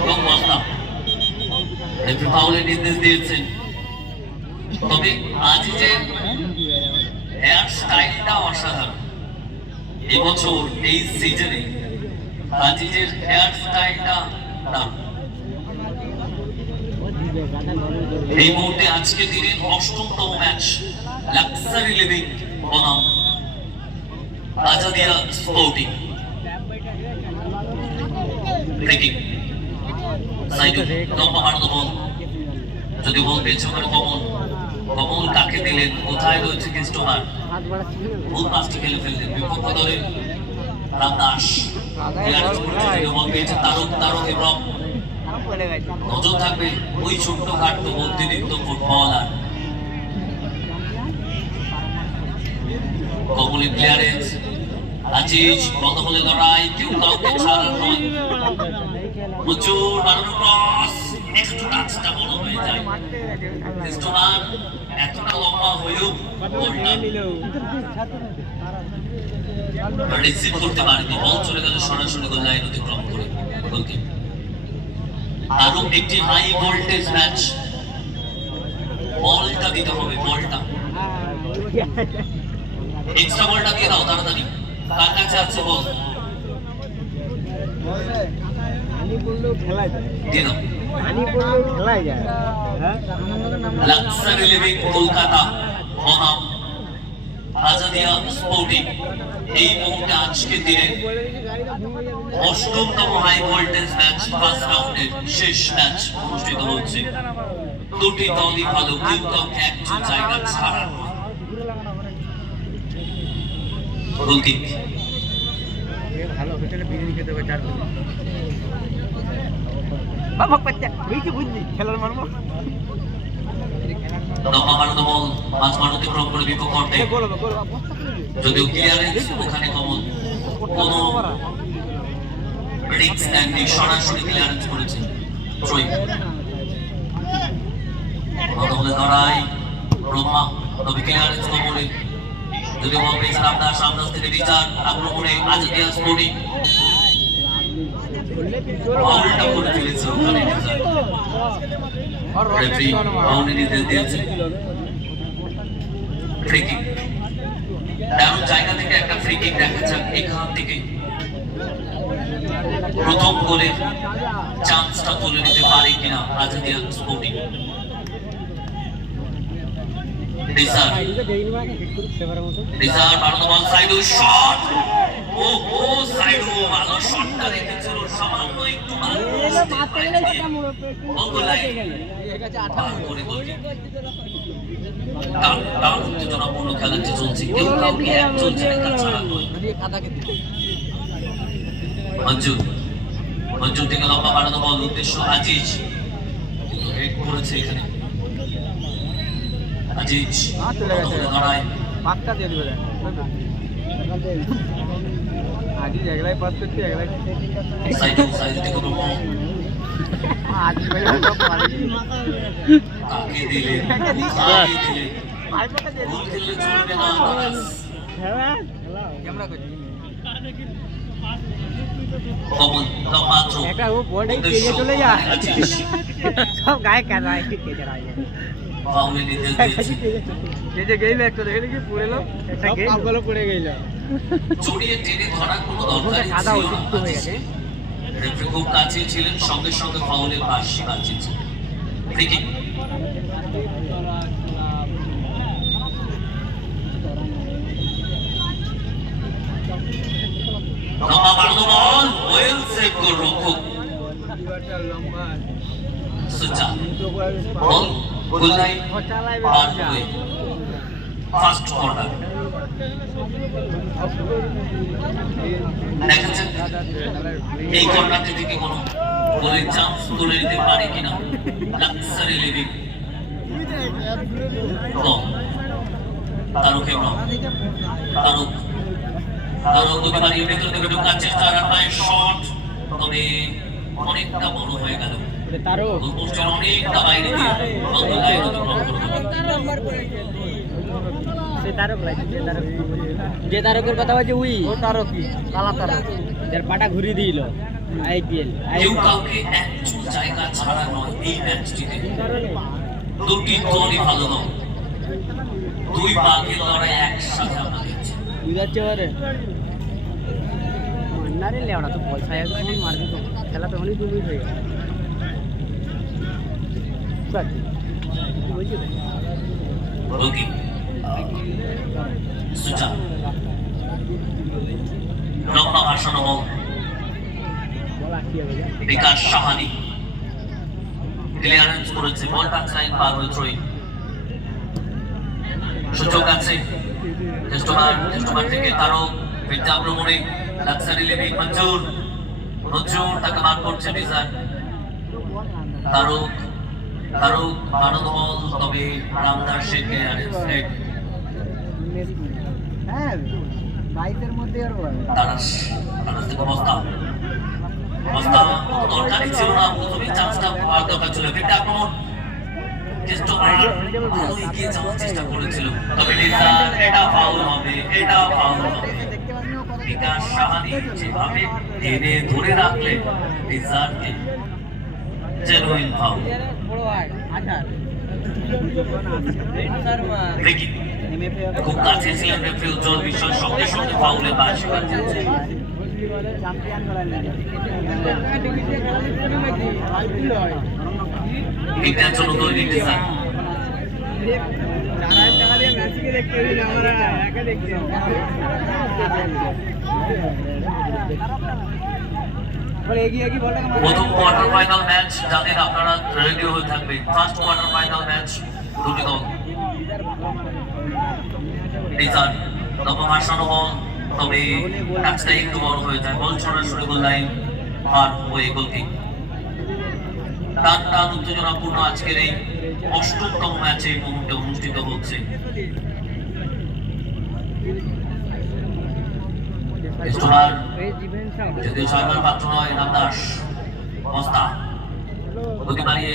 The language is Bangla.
এবং মস্তা রেফারি ফাউলের নির্দেশ দিয়েছেন। তবে আজিজের হেয়ার স্টাইলটা অসাধারণ। এবছর এই সিজনে আজিজের হেয়ার স্টাইলটা দারুণ। এই মুহূর্তে আজকে দিনের ৮ম ম্যাচ লাক্সারি লিভিং বনাম আজাদিয়া স্পোর্টিং। ব্রেকিং সাইডে লম্বা মারল বল, যদি বল পেয়েছে ওখানে কমল কাকে দিলেন, কোথায় রয়েছে ক্রিস্টোফার, ভুল পাঁচটি খেলে ফেললেন বিপক্ষ দলের রামদাস। বল পেয়েছে তারক এবং নজর থাকবে ওই ছোট্ট খাট্ট বুদ্ধিদীপ্ত ফুটবলার। কমলের ক্লিয়ারেন্স, আজিজ বন্ধ বলে লড়াই, কেউ কাউকে ছাড়া নয়, প্রচুর বাড়ানো ক্রস, একটু টাচটা বড় হয়ে যায়। ক্রিস্টোফার এতটা লম্বা হয়েও রিসিভ করতে পারেনি, বল চলে গেল সরাসরি গোল লাইন অতিক্রম করে গোলকিপার। আরো একটি হাই ভোল্টেজ ম্যাচ, বলটা দিতে হবে, বলটা এক্সট্রা বলটা দিয়ে দাও তাড়াতাড়ি, কার কাছে আছে বল দিয়ে দাও। লাক্সারি লিভিং কলকাতা বনাম আজাদিয়া স্পোর্টিং এই মুহূর্তে আজকে দিনে ৮ম হাই ভোল্টেজ ম্যাচ, ফার্স্ট রাউন্ডের শেষ ম্যাচ অনুষ্ঠিত হচ্ছে। দুটি দলই ভালো, কেউ কাউকে একজন জায়গা ছাড়া নয়। গোলকিক খেলার মারবো অতিক্রম করে বিপক্ষ অর্ধে, যদিও ক্লিয়ারেন্স ওখানে কমল কোনো রিস্ক নেননি, সরাসরি ক্লিয়ারেন্স করেছে। লড়াই ব্রহ্মা, তবে ক্লিয়ারেন্স কমলে, যদিও বল পেয়েছেন আপনার সামনে থেকে বিচার আক্রমণে আজাদিয়া স্পোর্টিং ফাউলটা করে ফেলেছে ওখানে। রেফারি ফাউলের নির্দেশ দিয়েছে। ফ্রি কিক, তেমন জায়গা থেকে একটা ফ্রি কিক দেখা যাক এখান থেকে প্রথম গোলের চান্সটা তুলে নিতে পারে কিনা আজাদিয়া স্পোর্টিং। রিজার বাড়ানো বল, সাইডু শট, ও সাইডু ভালো শটটা রেখেছিল, সামান্য একটু উত্তেজনাপূর্ণ খেলাটি চলছে, কেউ কাউকে একজন জায়গা ছাড়া নয়। মঞ্জুর থেকে লম্বা বাড়ানো বল, উদ্দেশ্য আজিজ, হেড করেছে এখানে আজিজ, লড়াই পাক্কা দিয়ে দিবে আজিজ একলাই পাস করতে একলাই সাইডু থেকে ব্রহ্ম আজিজ ভাই কাকে দিলে গোল খেললে চলবে না। ক্যামেরা কই কমল মাত্র একা ও বডি কেটে চলে যায়, সব গায়ে কাটা কেটে যায়। ফাউলের নির্দেশ দিয়েছে। এই যে গেইল একটা দেখে কি পড়েলো, একটা গেইল সবগুলো পড়ে গেল, জড়িয়ে টেনে ধরার কোনো দরকার কাদা অতিরিক্ত হয়ে গেছে। রেফারি খুব কাছে ছিলেন, সঙ্গে সঙ্গে ফাউলের বাঁশি বাজছে। ফ্রি কিক, লম্বা বাড়ানো বল, ওয়েল সেভ গোল রক্ষক সুজা, বল গোল লাইন পার হয়ে ফার্স্ট কর্নার। দেখা যাক এই কর্নারটি থেকে কোনো গোলের চান্স তুলে নিতে পারে কিনা লাক্সারি লিভিং। তারক গতি বাড়িয়ে ভেতর থেকে ঢোকার চেষ্টা, রান্নায় শট, তবে অনেকটা বড় হয়ে গেল, অনেকটা বাইরে দিয়ে যে তারকের কথা বলছে উই ও তারকই কালা তারক, যার পাটা ঘুরিয়ে দিল আইপিএল কেউ কাউকে একচুল জায়গা ছাড়া নয় এই ম্যাচটিতে। দুটি দলই ভালো দল, দুই বাঘের লড়াই একসাথে আমরা দেখছি। বুঝাচ্ছে পারে মান্নারে লেওড়া তো পয়সা একদম মারবি তো খেলা তো অনেক দূর হয়ে গেছে। রোগী সুজা লম্বা ভাষণ বল বিকাশ সাহানি ক্লিয়ারেন্স করেছে, বল টাচ লাইন পার হয়ে থ্রোইং। সুযোগ আছে টেস্টোবার থেকে তারও ফিরতে আক্রমণে লাক্সারি লিভিং মঞ্জুর তাকে মার করছে ডিজাইন। তারক ভারত বল, তবে রামদাসের ক্লিয়ারেন্স হেড। হ্যাঁ 22 মধ্যে আর তারাস থেকে বস্তা দরকারই ছিল না, প্রথমেই চান্সটা পাওয়ার দরকার ছিল। ফিরতে আক্রমণ টেস্টোবার ভালো এগিয়ে যাওয়ার চেষ্টা করেছিল, তবে ডিজাইন এটা ফাউল হবে। বিকাশ সাহানি যেভাবে টেনে ধরে রাখলেন ডিজাইনকে, জেনুইন ফাউল। রিকি খুব কাছে ছিলেন, রেফারি উজ্জ্বল বিশ্বাস সঙ্গে সঙ্গে ফাউলের বাঁশি বাজিয়েছে। এটার জন্য তৈরি ডিজাইন। প্রথম কোয়ার্টার ফাইনাল ম্যাচ, যাদের আপনারা রেডি হয়ে থাকবে। ফার্স্ট কোয়ার্টার ফাইনাল ম্যাচ, দুটি দল। ডিজাইন লম্বা ভাষানো বল, তবে টাচটা একটু বড় হয়ে যায়। বল সরাসরি গোল লাইন পার হয়ে গোল কিক। টান উত্তেজনাপূর্ণ আজকের এই 8তম ম্যাচে এই মুহূর্তে অনুষ্ঠিত হচ্ছে। যদিও 6বার পাত্র নয় রামদাস বস্তা বাড়িয়ে